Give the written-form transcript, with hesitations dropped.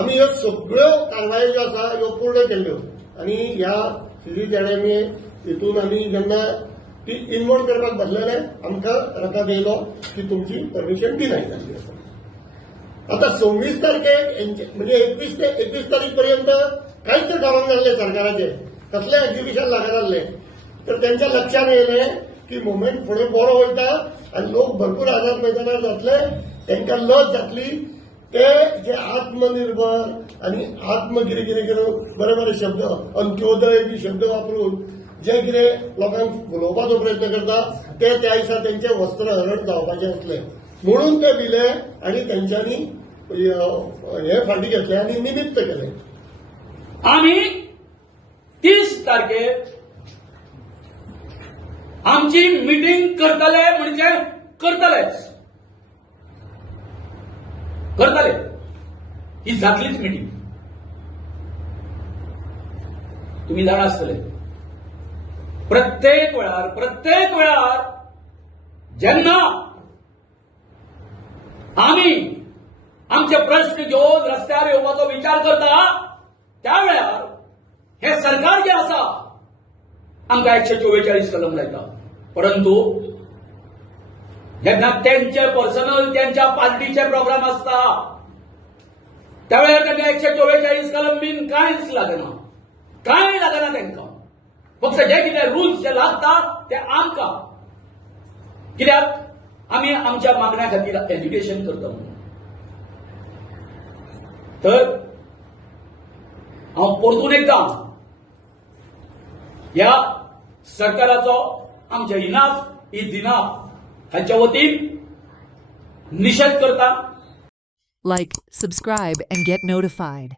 आम्ही ह्यो सगळ्यो कारवायो ज्यो आसा ह्यो पूर्ण केल्ल्यो आनी ह्या फिजिक्स अकॅडमी हितून आमी जेन्ना ती इन्वॉल्व करपाक बसलेले आमकां रकाद येयलो की तुमची परमिशन डिनाय जाल्ली आसा. आता 26 तारखेक म्हणजे 21 ते 21 तारीख पर्यंत कांयच ठरोवंक नासलें सरकाराचे कसलें एक्झिबिशन लागनासलें. तर त्यांच्या लक्षात येयलें की मुवमेंट फुडें बरो वयता आनी लोक भरपूर आझाद मैदानार जातले, तांकां लज जातली. ते जे आत्मनिर्भर आणि आत्म कितें कितें करून बरे बरे शब्द अंत्योदय बी शब्द वापरून जे कितें लोकांक उलोवपाचो प्रयत्न करता ते त्या दिसा तेंचे वस्त्र हरण जावपाचें आसलें म्हणून ते भिले आणि त्यांच्यानी हे फाटी घेतले आणि निमित्त केले. आम्ही 30 तारखेक आमची मीटिंग करतले म्हणजे करतलेच. करतले ही जातलीच मीटिंग. तुम्ही जाणा आसतले प्रत्येक वेळार जेन्ना आम्ही आमचे प्रश्न घेऊन रस्त्यार येवपाचो विचार करता त्या वेळार हे सरकार जे आसा आमकां 144 कलम लायता. परंतु जेन्ना त्यांचे पर्सनल त्यांच्या पार्टीचे प्रोग्राम असता त्यावेळेला त्यांना 144 कलम बीन कांयच लागना. कांय लागना तांकां. फक्त जे कितें रुल्स जे लागता ते आमकां. कित्याक आमी आमच्या मागण्या खातीर एज्युकेशन करता म्हणून. तर हांव परतून एकदां ह्या सरकाराचो आमच्या इनाफ इज इनाफ हाच्या वतीन निषेध करता. Like, subscribe, and get notified.